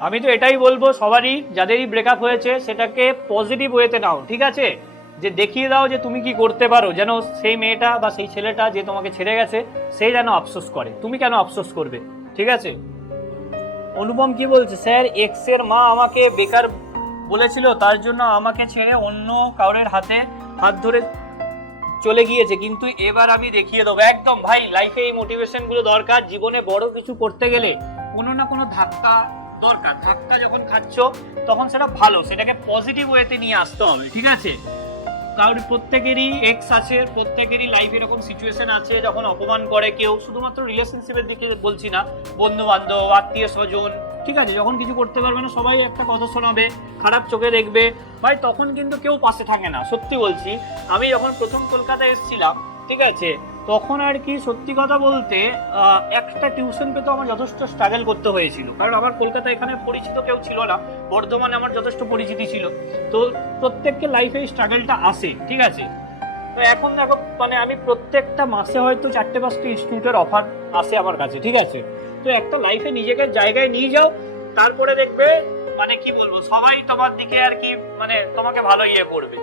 আমি তো এটাই বলব সবারই, যাদেরই ব্রেকআপ হয়েছে, সেটাকে পজিটিভ ওয়েতে নাও, ঠিক আছে? যে দেখিয়ে দাও যে তুমি কি করতে পারো, যেন সেই মেয়েটা বা সেই ছেলেটা যে তোমাকে ছেড়ে গেছে, সে যেন আফসোস করে। তুমি কেন আফসোস করবে, ঠিক আছে? অনুপম কি বলছে? স্যার এক্সের মা আমাকে বেকার বলেছিল, তার জন্য আমাকে ছেড়ে অন্য কাউরের হাতে হাত ধরে চলে গিয়েছে। কিন্তু এবার আমি দেখিয়ে দেবো। একদম, ভাই লাইফে এই মোটিভেশনগুলো দরকার। জীবনে বড় কিছু করতে গেলে কোনো না কোনো ধাক্কা দরকার ধাক্কা যখন খাচ্ছ, তখন সেটা ভালো, সেটাকে পজিটিভ ওয়েতে নিয়ে আসতে হবে, ঠিক আছে? কারণ প্রত্যেকেরই এক্স আছে, প্রত্যেকেরই লাইফ এরকম সিচুয়েশন আছে, যখন অপমান করে কেউ, শুধুমাত্র রিলেশনশিপের দিকে বলছি না বন্ধু বান্ধব আত্মীয় স্বজন, ঠিক আছে? যখন কিছু করতে পারবে না, সবাই একটা কথা শোনাবে, খারাপ চোখে দেখবে, ভাই, তখন কিন্তু কেউ পাশে থাকে না, সত্যি বলছি। আমি যখন প্রথম কলকাতায় এসেছিলাম, ঠিক আছে তখন আর কি সত্যি কথা বলতে একটা টিউশন পেতে আমার যথেষ্ট স্ট্রাগল করতে হয়েছিল। কারণ আমার কলকাতা এখানে পরিচিত কেউ ছিল না, বর্ধমানে আমার যথেষ্ট পরিচিতি ছিল। তো প্রত্যেককে লাইফে এই স্ট্রাগলটা আসে, ঠিক আছে? তো এখন দেখো মানে আমি প্রত্যেকটা মাসে হয়তো চারটে পাঁচটা ইনস্টিটিউটের অফার আসে আমার কাছে, ঠিক আছে? তো একটা লাইফে নিজেকে জায়গায় নিয়ে যাও, তারপরে দেখবে মানে কি বলব, সবাই তোমার দিকে আর কি মানে তোমাকে ভালো ইয়ে করবে।